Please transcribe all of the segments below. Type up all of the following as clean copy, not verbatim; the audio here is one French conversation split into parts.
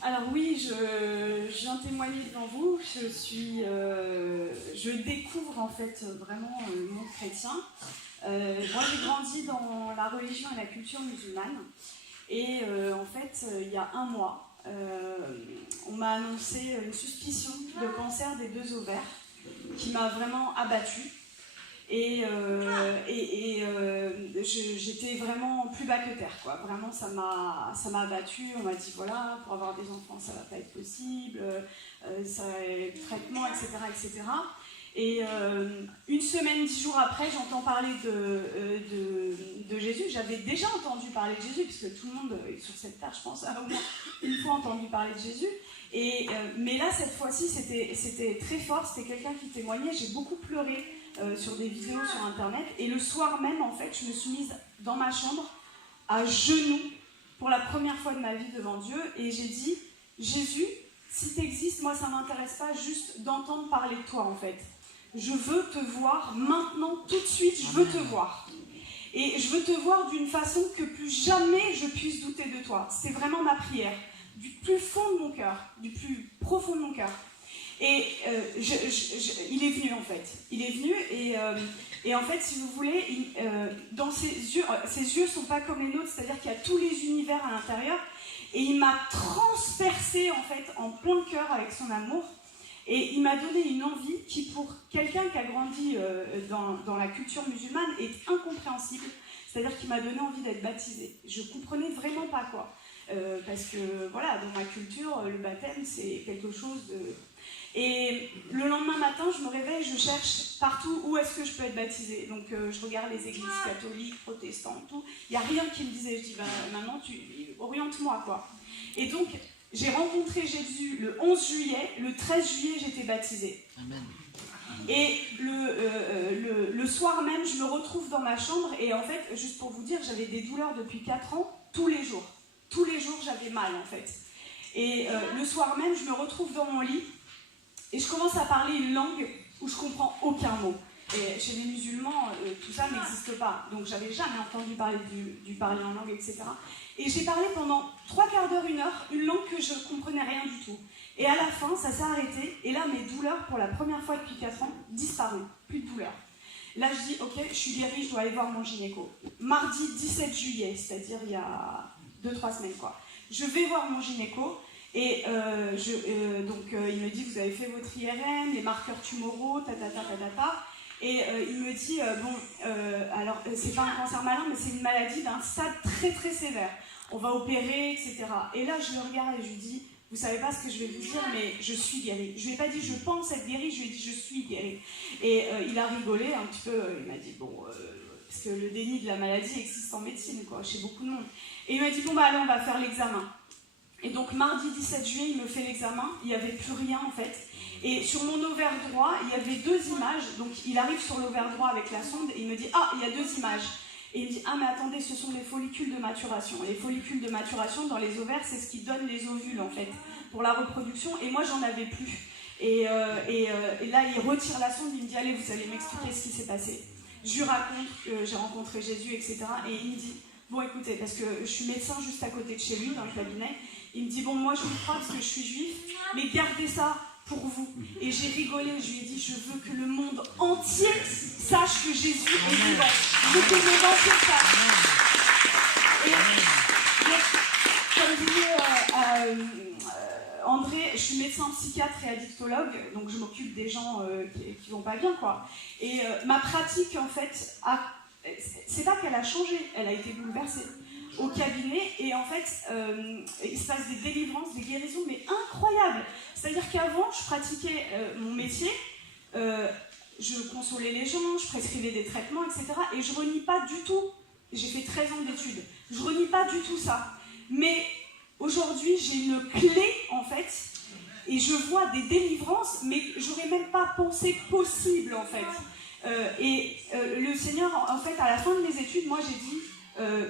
Alors oui, je viens témoigner devant vous. Je découvre en fait vraiment le monde chrétien. Moi, j'ai grandi dans la religion et la culture musulmane. Et en fait, il y a un mois, on m'a annoncé une suspicion de cancer des 2 ovaires qui m'a vraiment abattue. Et j'étais vraiment plus bas que terre, quoi. Vraiment, ça m'a abattue. On m'a dit, voilà, pour avoir des enfants, ça va pas être possible, traitement, etc., etc. Et une semaine, 10 jours après, j'entends parler de Jésus. J'avais déjà entendu parler de Jésus, puisque tout le monde sur cette terre, je pense, a au moins une fois entendu parler de Jésus. Mais là, cette fois-ci, c'était très fort. C'était quelqu'un qui témoignait. J'ai beaucoup pleuré sur des vidéos sur Internet. Et le soir même, en fait, je me suis mise dans ma chambre, à genoux, pour la première fois de ma vie devant Dieu. Et j'ai dit, Jésus, si tu existes, moi, ça ne m'intéresse pas juste d'entendre parler de toi, en fait. Je veux te voir maintenant, tout de suite, je veux te voir. Et je veux te voir d'une façon que plus jamais je puisse douter de toi. C'est vraiment ma prière, du plus fond de mon cœur, du plus profond de mon cœur. Et il est venu en fait. Il est venu et en fait, si vous voulez, dans ses yeux sont pas comme les nôtres, c'est-à-dire qu'il y a tous les univers à l'intérieur. Et il m'a transpercé en fait en plein cœur avec son amour. Et il m'a donné une envie qui, pour quelqu'un qui a grandi dans la culture musulmane, est incompréhensible. C'est-à-dire qu'il m'a donné envie d'être baptisée. Je comprenais vraiment pas quoi. Parce que voilà, dans ma culture, le baptême c'est quelque chose de... Et le lendemain matin, je me réveille, je cherche partout où est-ce que je peux être baptisée. Donc je regarde les églises catholiques, protestantes, tout. Il n'y a rien qui me disait. Je dis, maintenant, oriente-moi, quoi. Et donc, j'ai rencontré Jésus le 11 juillet. Le 13 juillet, j'étais baptisée. Amen. Et le soir même, je me retrouve dans ma chambre. Et en fait, juste pour vous dire, j'avais des douleurs depuis 4 ans, tous les jours. Tous les jours, j'avais mal, en fait. Et le soir même, je me retrouve dans mon lit. Et je commence à parler une langue où je comprends aucun mot. Et chez les musulmans, tout ça n'existe pas. Donc j'avais jamais entendu parler du parler en langue, etc. Et j'ai parlé pendant 3/4 d'heure, 1 heure, une langue que je ne comprenais rien du tout. Et à la fin, ça s'est arrêté. Et là, mes douleurs, pour la première fois depuis 4 ans, disparues. Plus de douleurs. Là, je dis, ok, je suis guérie, je dois aller voir mon gynéco. Mardi 17 juillet, c'est-à-dire il y a 2-3 semaines, quoi. Je vais voir mon gynéco. Et donc il me dit, vous avez fait votre IRM, les marqueurs tumoraux, et il me dit, alors c'est pas un cancer malin, mais c'est une maladie d'un stade très très sévère. On va opérer, etc. Et là je le regarde et je lui dis, vous savez pas ce que je vais vous dire, mais je suis guérie. Je lui ai pas dit, je pense être guérie, je lui ai dit, je suis guérie. Et il a rigolé un petit peu, il m'a dit, parce que le déni de la maladie existe en médecine, quoi, chez beaucoup de monde. Et il m'a dit, allez, on va faire l'examen. Et donc mardi 17 juillet, il me fait l'examen, il n'y avait plus rien en fait. Et sur mon ovaire droit, il y avait 2 images. Donc il arrive sur l'ovaire droit avec la sonde et il me dit, ah, il y a 2 images. Et il me dit, ah mais attendez, ce sont les follicules de maturation. Les follicules de maturation dans les ovaires, c'est ce qui donne les ovules en fait, pour la reproduction. Et moi, j'en avais plus. Et là, il retire la sonde, il me dit, allez, vous allez m'expliquer ce qui s'est passé. Je lui raconte que j'ai rencontré Jésus, etc. Et il me dit, bon écoutez, parce que je suis médecin juste à côté de chez lui, dans le cabinet, il me dit, bon moi je vous crois parce que je suis juif, mais gardez ça pour vous. Et j'ai rigolé, je lui ai dit, je veux que le monde entier sache que Jésus est vivant. Je veux que le monde entier sache. Et comme disait André, je suis médecin psychiatre et addictologue, donc je m'occupe des gens qui vont pas bien, quoi. Et ma pratique, en fait, c'est pas qu'elle a changé, elle a été bouleversée au cabinet, et en fait, il se passe des délivrances, des guérisons, mais incroyables. C'est-à-dire qu'avant, je pratiquais mon métier, je consolais les gens, je prescrivais des traitements, etc. Et je renie pas du tout, j'ai fait 13 ans d'études, je renie pas du tout ça. Mais aujourd'hui, j'ai une clé, en fait, et je vois des délivrances, mais j'aurais même pas pensé possible, en fait. Le Seigneur, en fait, à la fin de mes études, moi j'ai dit,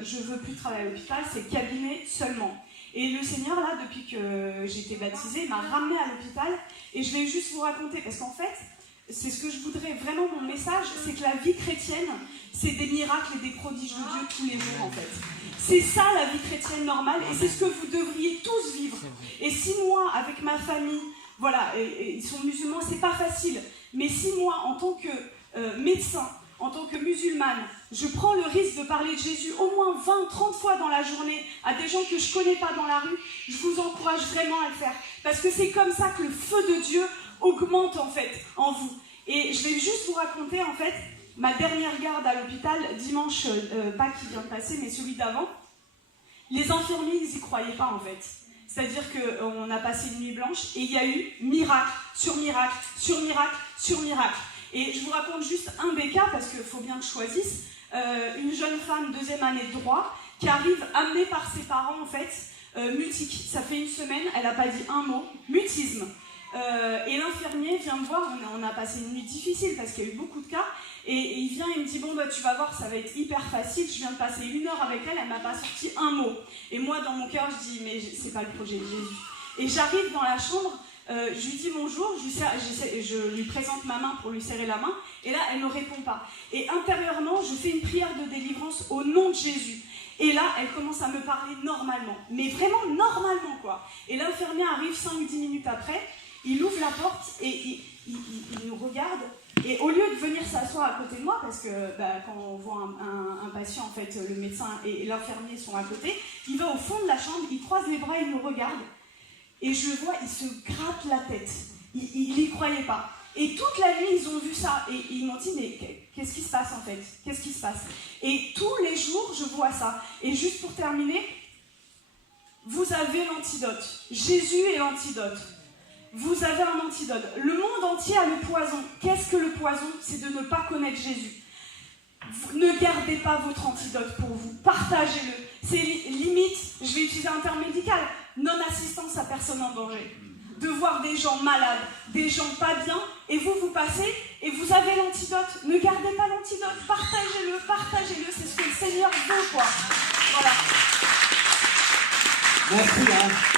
je veux plus travailler à l'hôpital, c'est cabinet seulement. Et le Seigneur, là, depuis que j'ai été baptisée, m'a ramenée à l'hôpital. Et je vais juste vous raconter, parce qu'en fait, c'est ce que je voudrais vraiment, mon message, c'est que la vie chrétienne, c'est des miracles et des prodiges de Dieu tous les jours en fait. C'est ça la vie chrétienne normale et c'est ce que vous devriez tous vivre. Et si moi, avec ma famille, voilà, et ils sont musulmans, c'est pas facile, mais si moi, en tant que médecin, en tant que musulmane, je prends le risque de parler de Jésus au moins 20, 30 fois dans la journée à des gens que je connais pas dans la rue, je vous encourage vraiment à le faire. Parce que c'est comme ça que le feu de Dieu augmente en fait en vous. Et je vais juste vous raconter en fait ma dernière garde à l'hôpital, dimanche, pas qui vient de passer, mais celui d'avant. Les infirmiers, ils n'y croyaient pas en fait. C'est-à-dire qu'on a passé une nuit blanche et il y a eu miracle sur miracle, sur miracle, sur miracle. Et je vous raconte juste un des cas, parce qu'il faut bien que je choisisse. Une jeune femme, 2e année de droit, qui arrive amenée par ses parents, en fait, mutique. Ça fait une semaine, elle n'a pas dit un mot, mutisme. Et l'infirmier vient me voir, on a passé une nuit difficile, parce qu'il y a eu beaucoup de cas, et il vient et me dit, bon, bah, tu vas voir, ça va être hyper facile, je viens de passer 1 heure avec elle, elle m'a pas sorti un mot. Et moi, dans mon cœur, je dis, mais c'est pas le projet de Jésus. Et j'arrive dans la chambre, je lui dis bonjour, je lui présente ma main pour lui serrer la main, et là, elle ne me répond pas. Et intérieurement, je fais une prière de délivrance au nom de Jésus. Et là, elle commence à me parler normalement, mais vraiment normalement, quoi. Et l'infirmier arrive 5-10 minutes après, il ouvre la porte et il nous regarde, et au lieu de venir s'asseoir à côté de moi, parce que quand on voit un patient, en fait, le médecin et l'infirmier sont à côté, il va au fond de la chambre, il croise les bras, il nous regarde, et je le vois, il se gratte la tête. Il n'y croyait pas. Et toute la nuit, ils ont vu ça. Et ils m'ont dit, mais qu'est-ce qui se passe en fait? Qu'est-ce qui se passe? Et tous les jours, je vois ça. Et juste pour terminer, vous avez l'antidote. Jésus est l'antidote. Vous avez un antidote. Le monde entier a le poison. Qu'est-ce que le poison? C'est de ne pas connaître Jésus. Ne gardez pas votre antidote pour vous. Partagez-le. C'est limite, je vais utiliser un terme médical, non-assistance à personne en danger. De voir des gens malades, des gens pas bien, et vous passez, et vous avez l'antidote. Ne gardez pas l'antidote, partagez-le, c'est ce que le Seigneur veut, quoi. Voilà. Merci, hein.